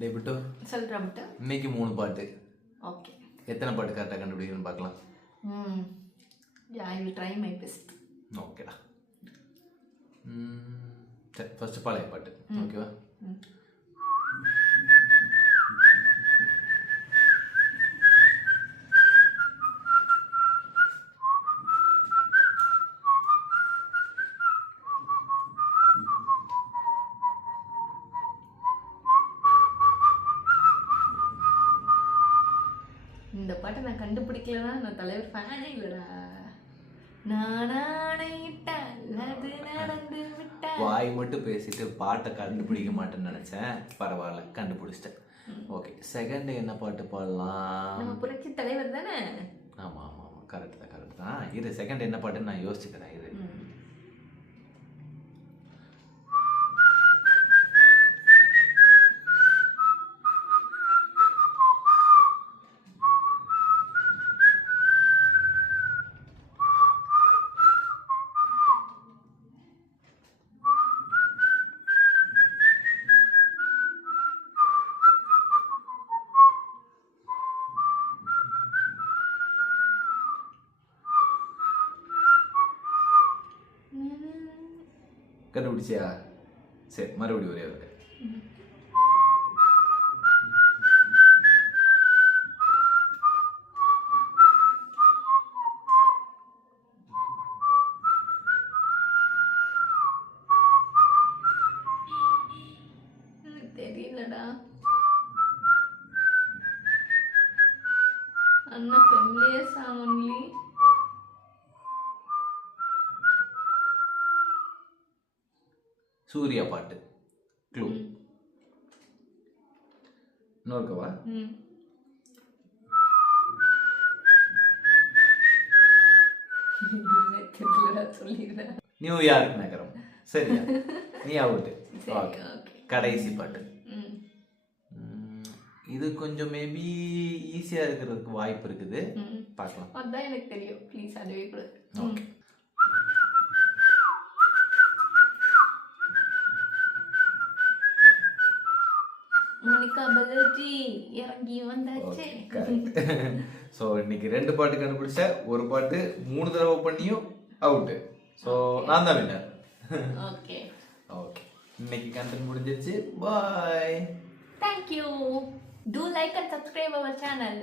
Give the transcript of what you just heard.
டேய் பிட்டு சொல்றா பிட்டு. இன்னைக்கு 3 பாட்டு. ஓகே. எத்தனை பாட்டு கரெக்டாக கண்டுபிடிக்கணும்னு பார்க்கலாம். I will try my best. ஓகேடா. சரி ஃபர்ஸ்ட் பழைய பாட்டு ஓகேவா? இந்த பாட்டை நான் கண்டுபிடிக்கலன்னா நான் தலைவர் ஃபேனே இல்லைடா. நானாயிட்டால் அது நடந்து விட்டா. வாய் மட்டும் பேசிட்டு பாட்டை கண்டுபிடிக்க மாட்டேன்னு நினைச்சேன். பரவாயில்ல, கண்டுபிடிச்சிட்டேன். ஓகே, செகண்ட் என்ன பாட்டு பாடலாம்? நம்ம புரட்சி தலைவர் தானே? ஆமாம் ஆமாம் ஆமாம், கரெக்ட் தான். இது செகண்ட் என்ன பாட்டுன்னு நான் யோசிச்சுக்கிறேன். இது கண்டுபிடிச்சியா? சரி, மறுபடியும் ஒரே ஒரு தெரியலடா. அண்ணா ஃபெமிலியர் சாங் ஒன்லி. சூர்யா பாட்டு. க்ளூ இன்னொருக்கவா? சொல்லிடுறேன். நியூயார்க் நகரம். சரியா? நீ அவுட்டு. ஓகே, கடைசி பாட்டு. இது கொஞ்சம் மேபி ஈஸியா இருக்கிறதுக்கு வாய்ப்பு இருக்குது. பார்க்கலாம். அதான் எனக்கு தெரியும். ப்ளீஸ் அதுவே கொடு. ஓகே. மோனிகா பகர்ஜி இறங்கி வந்தாச்சு. ஸோ இன்னைக்கு 2 பாட்டு கண்டுபிடிச்ச, ஒரு பாட்டு 3 தடவை பண்ணியும் அவுட்டு. ஸோ நான் தான் வின்னர். ஓகே ஓகே, இன்னைக்கு கண்டென்ட் முடிஞ்சிருச்சு. பாய். Thank you. Do like and subscribe our channel.